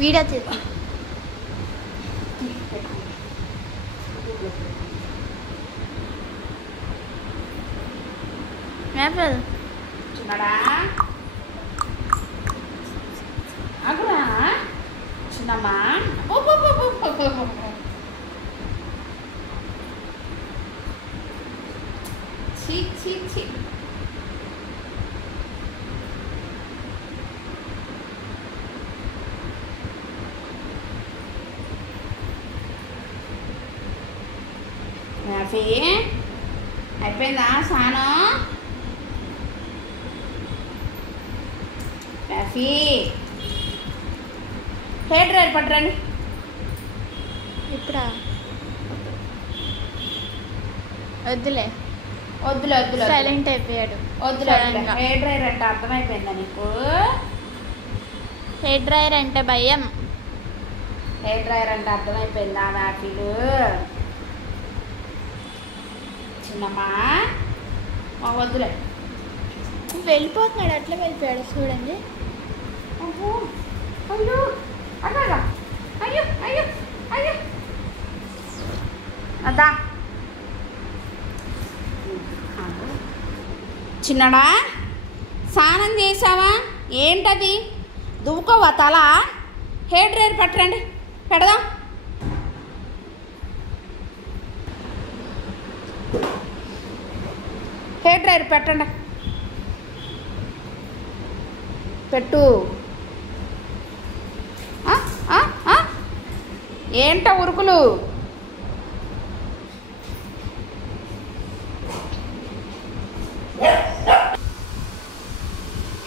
Video చేద్దాం. చిన్నడా అగురా చిన్నమ్మా ఛీ ఛీ ఛీ హ్యాపీ అయిపోయిందా స్నానం? హ్యాపీ హెయిర్ డ్రైయర్ పట్టరండి. ఇప్పుడా? వద్దులే వద్దులే వద్దులే సైలెంట్ అయిపోయాడు. వద్దులే హెయిర్ డ్రైయర్ అంటే అర్థమైపోయిందా నీకు? హెయిర్ డ్రైయర్ అంటే భయం. హెయిర్ డ్రైయర్ అంటే అర్థమైపోయిందా హ్యాపీలు? చిన్నమ్మా వద్దులే. వెళ్ళిపోతున్నాడు. అట్లా వెళ్ళిపోయాడు చూడండి. అయ్యో అయ్యో అయ్యో అయ్యో అయ్యో అదా చిన్నడా స్నానం చేసావా? ఏంటది దువ్వుకోవా తల? హెయిర్ డ్రైయర్ పట్టరండి, పెడదాం. హెయిర్ డ్రైయర్ పెట్టండి, పెట్టు. ఏంట ఉరుకులు?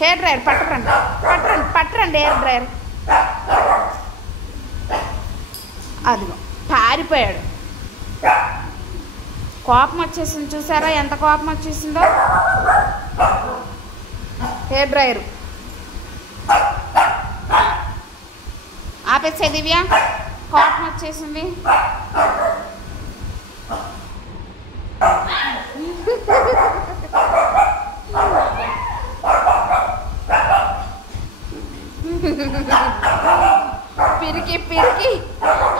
హెయిర్ డ్రైయర్ పట్టరండి, పట్టరండి పట్టరండి హెయిర్ డ్రైయర్. అదిగో పారిపోయాడు. కోపం వచ్చేసింది చూసారా? ఎంత కోపం వచ్చేసిందో. హెయిర్ డ్రైయర్ ఆపేసే దివ్య, కోపం వచ్చేసింది. పిరికి పిరికి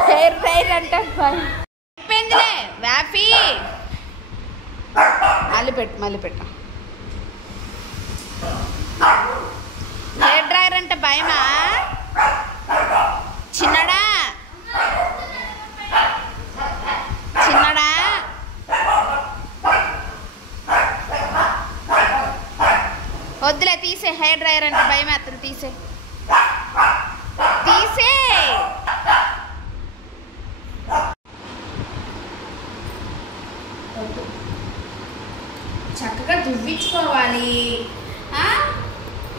హెయిర్ డ్రైయర్ అంటే అయిపోయిందిలే వ్యాపీ. మళ్ళీ పెట్టు. హెయిర్ డ్రైయర్ అంటే భయమా చిన్నడా? చిన్నడా వద్దులే, తీసే. హెయిర్ డ్రైయర్ అంటే భయం అతను. తీసే. చక్కగా దువ్వించుకోవాలి.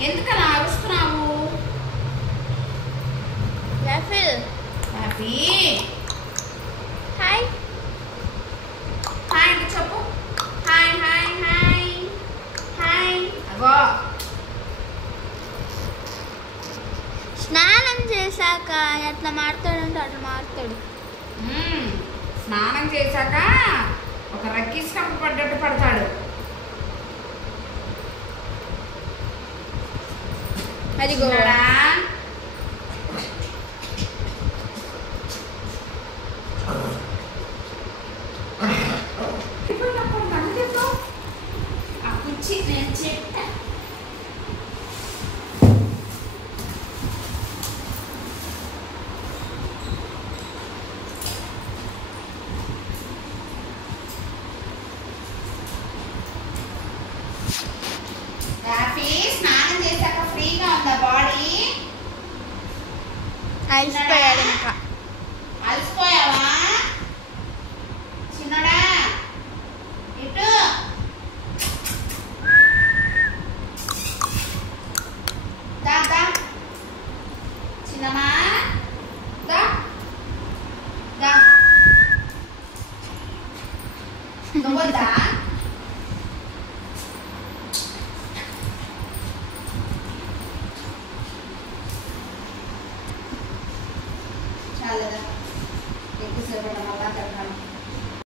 ఎందుకలా అరుస్తున్నావు? హ్యాపీ హాయ్ హాయ్ అంటే చెప్పు. Hi hi hi hi. అగో స్నానం చేశాక ఎట్లా మారుతాడంటే అట్లా మారుతాడు. స్నానం చేశాక ఒక రక్కీస్ కప్పు పడ్డట్టు పడతాడు. అది కూడా నేను చెప్పా. హ్యాపీ స్నానం చేశాక ఫ్రీగా ఉందా బాడీ? అలసిపోయాడు ఇంకా.